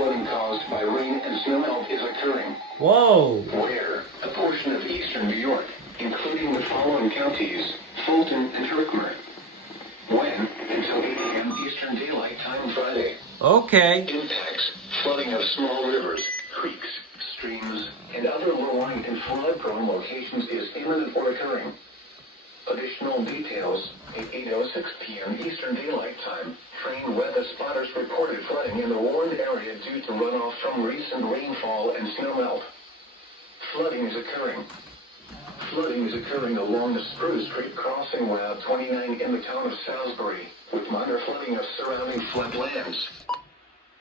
flooding caused by rain and snowmelt is occurring. Whoa. Where? A portion of eastern New York, including the following counties: Fulton and Herkimer. When? Until 8 a.m. Eastern Daylight Time Friday. Okay. Impacts: flooding of small rivers, creeks, streams, and other low-lying and flood-prone locations is imminent or occurring. Additional details: at 8:06 p.m. Eastern Daylight Time, trained weather spotters reported flooding in the warned area due to runoff from recent rainfall and snowmelt. Flooding is occurring. Flooding is occurring along the Spruce Creek crossing Route 29 in the town of Salisbury, with minor flooding of surrounding floodlands.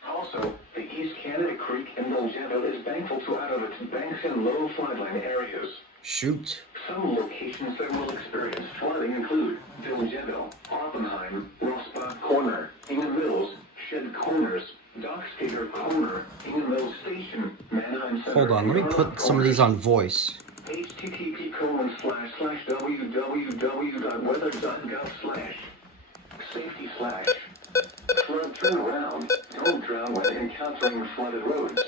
Also, the East Canada Creek in Bilgeville is bankful to out of its banks in low floodline areas. Shoot. Some locations that will experience flooding include Bilgeville, Oppenheim, Rossbach Corner, Ingham Mills, Shed Corners, Dockskater Corner, Ingham Mills Station, Mannheim Center. Hold on, let me put some of these on voice. http://www.weather.gov/safety/flood turnaround. Don't drown when encountering flooded roads.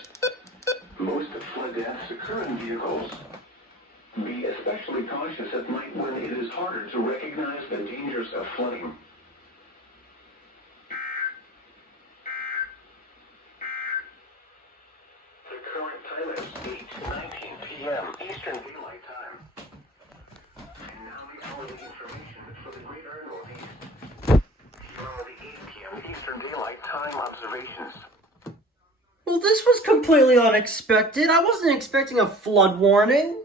Most of flood deaths occur in vehicles. Be especially cautious at night when it is harder to recognize the dangers of flooding. The current time is 8:19 p.m. Eastern Daylight Time. And now the hourly information for the greater Northeast. Here are the 8 p.m. Eastern Daylight Time observations. Well, this was completely unexpected. I wasn't expecting a flood warning.